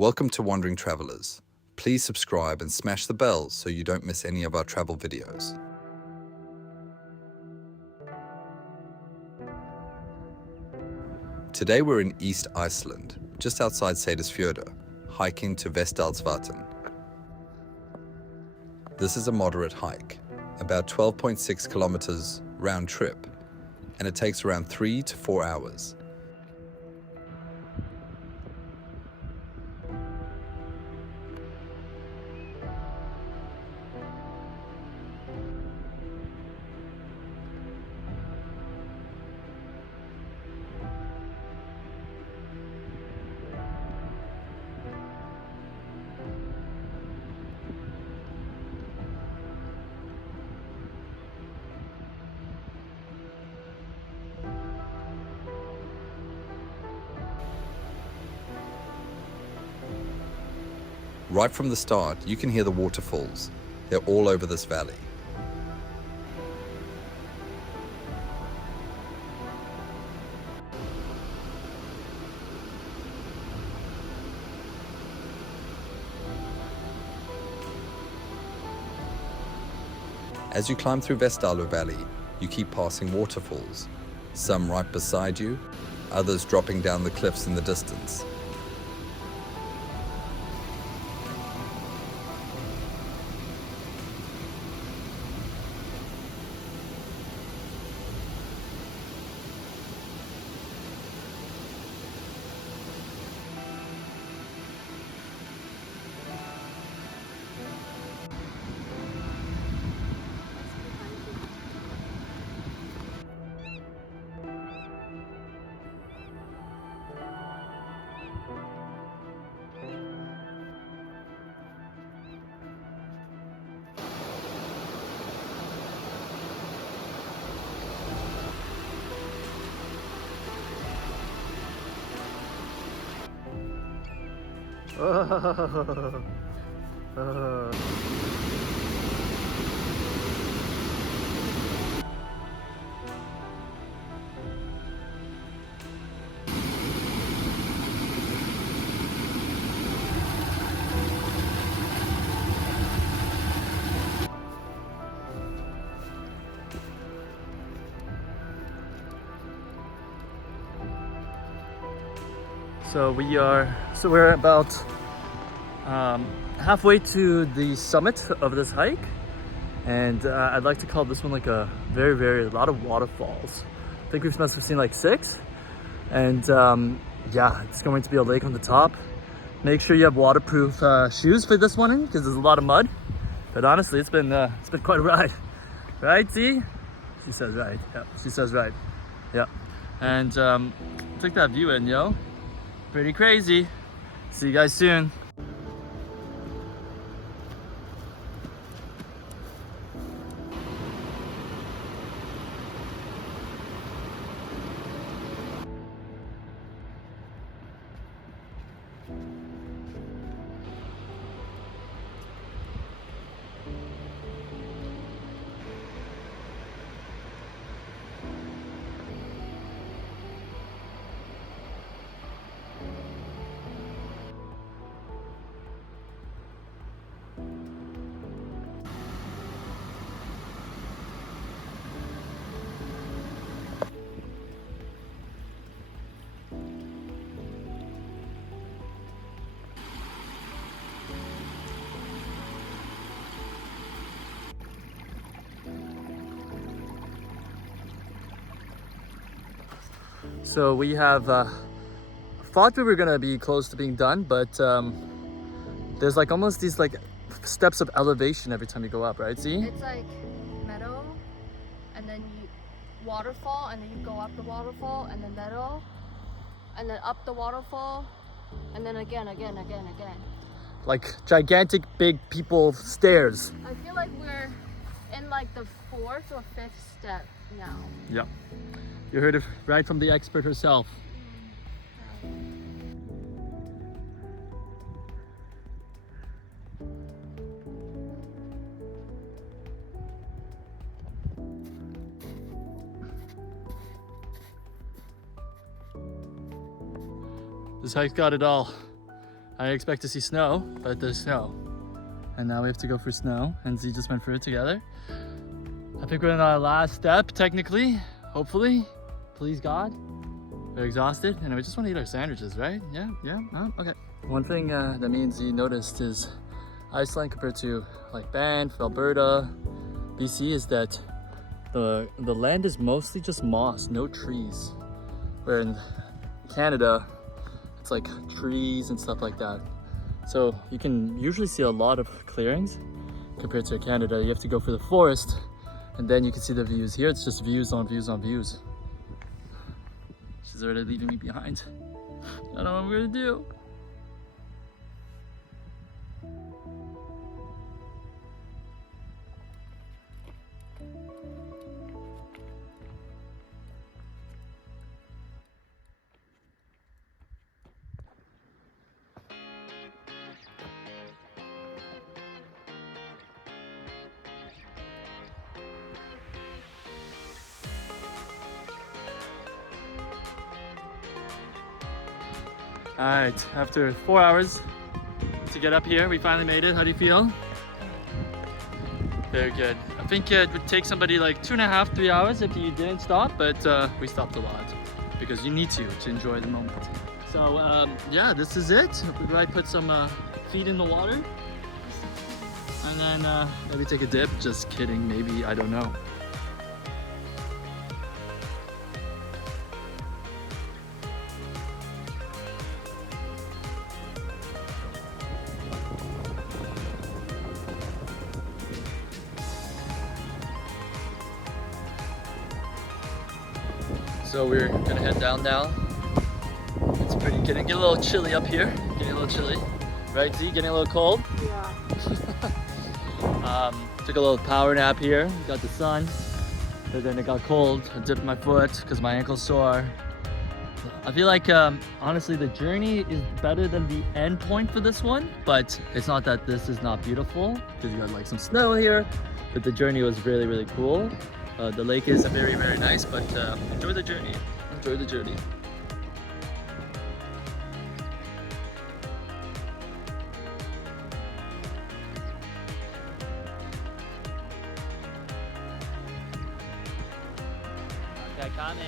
Welcome to Wandering Travelers. Please subscribe and smash the bell so you don't miss any of our travel videos. Today we're in East Iceland, just outside Seyðisfjörður, hiking to Vestdalsvatn. This is a moderate hike, about 12.6 kilometers round trip, and it takes around 3 to 4 hours. Right from the start, you can hear the waterfalls. They're all over this valley. As you climb through Vestdalur Valley, you keep passing waterfalls, some right beside you, others dropping down the cliffs in the distance. So we're about halfway to the summit of this hike, and I'd like to call this one like a very lot of waterfalls. I think we must have seen like 6, and yeah, it's going to be a lake on the top. Make sure you have waterproof shoes for this one because there's a lot of mud. But honestly, it's been quite a ride, right? See, she says right. Yeah, she says right. Yeah, and take that view in, yo. Pretty crazy. See you guys soon. So we have thought we were gonna be close to being done, but there's like almost these like steps of elevation every time you go up, right? See? It's like meadow, and then you waterfall, and then you go up the waterfall, and then meadow, and then up the waterfall, and then again. Like gigantic big people stairs. I feel like we're in like the 4th or 5th step now. Yep. You heard it right from the expert herself. This hike's got it all. I expect to see snow, but there's snow. And now we have to go for snow, and Z just went for it together. I think we're in our last step, technically, hopefully. Please God. We're exhausted, and we just want to eat our sandwiches, right? Yeah, oh, okay. One thing that me and Z noticed is Iceland compared to like Banff, Alberta, BC is that the land is mostly just moss, no trees. Where in Canada, it's like trees and stuff like that. So you can usually see a lot of clearings compared to Canada. You have to go for the forest and then you can see the views. Here it's just views on views on views. She's already leaving me behind. I don't know what I'm gonna do. All right, after 4 hours to get up here, we finally made it. How do you feel? Very good. I think it would take somebody like 2.5, 3 hours if you didn't stop, but we stopped a lot because you need to enjoy the moment. So yeah, this is it. We might put some feet in the water and then maybe take a dip. Just kidding, maybe, I don't know. So we're gonna head down now. It's pretty getting a little chilly up here. Getting a little chilly, right? Z, getting a little cold. Yeah. Took a little power nap here. Got the sun, but then it got cold. I dipped my foot because my ankle's sore. I feel like honestly the journey is better than the end point for this one, but it's not that this is not beautiful because you got like some snow here, but the journey was really, really cool. The lake is very, very nice, but enjoy the journey. Enjoy the journey. Okay, coming.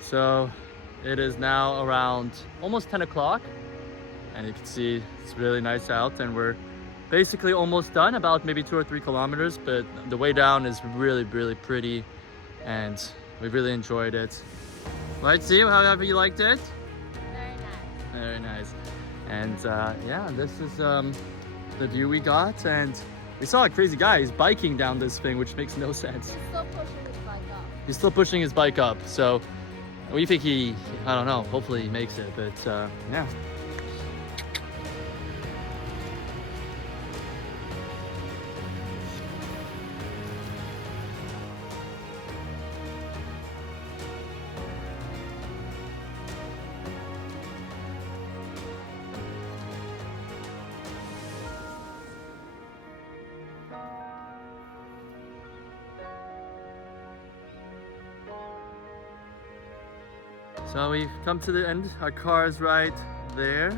So it is now around almost 10 o'clock and you can see it's really nice out and we're basically almost done, about maybe 2 or 3 kilometers, but the way down is really, really pretty and we really enjoyed it. Right, see, how have you liked it? Very nice. Very nice. And yeah, this is the view we got, and we saw a crazy guy. He's biking down this thing, which makes no sense. He's still pushing his bike up. He's still pushing his bike up, so we think he, I don't know, hopefully he makes it, but yeah. So we've come to the end. Our car is right there.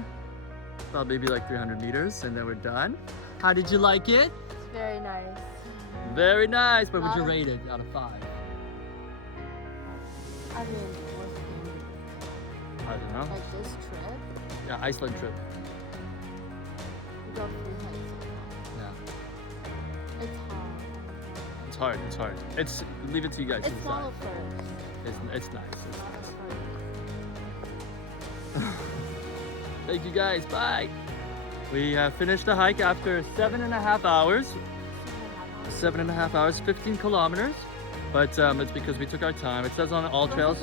About maybe like 300 meters and then we're done. How did you like it? It's very nice. Very nice. What would you rate it out of 5? I mean, what's I don't know. like this trip? Yeah, Iceland trip. We go 3 hikes. Yeah. It's hard. It's hard. It's hard. It's leave it to you guys to It's decide. not a first. It's nice. It's Not a nice. first. Thank you guys. Bye. We finished the hike after 7.5 hours. 7.5 hours, 15 kilometers. But it's because we took our time. It says on all trails.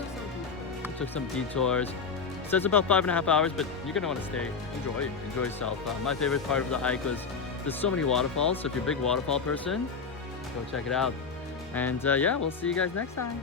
We took some detours. It says about 5.5 hours, but you're gonna want to stay. Enjoy yourself. My favorite part of the hike was there's so many waterfalls. So if you're a big waterfall person, go check it out. And yeah, we'll see you guys next time.